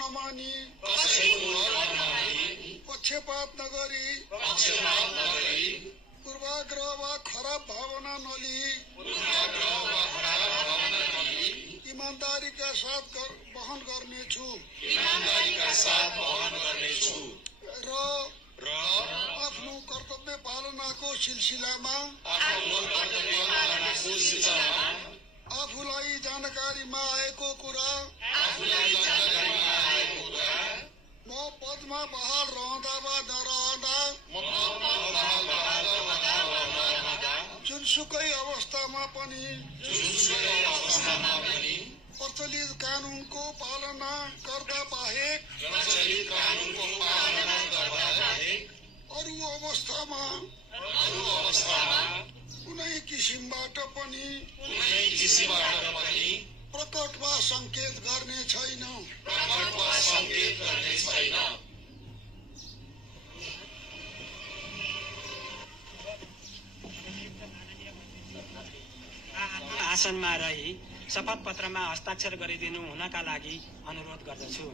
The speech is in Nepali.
नमानी पक्षपात नगरी पूर्वाग्रह वा खराब भावना नलिई ईमानदारीका साथ वहन गर्नेछु र आफ्नो कर्तव्य पालनाको सिलसिलामा आफूलाई जानकारीमा आएको कुरा म पदमा बहाल रहँदा वा नरहँदा जुनसुकै अवस्थामा पनि प्रचलित कानूनको पालना गर्दा बाहेक अरू अवस्थामा कुनै किसिमबाट पनि प्रकट वा संकेत गर्ने छैन। आसनमा रही शपथ पत्रमा हस्ताक्षर गरिदिनु हुनका लागि अनुरोध गर्दछु।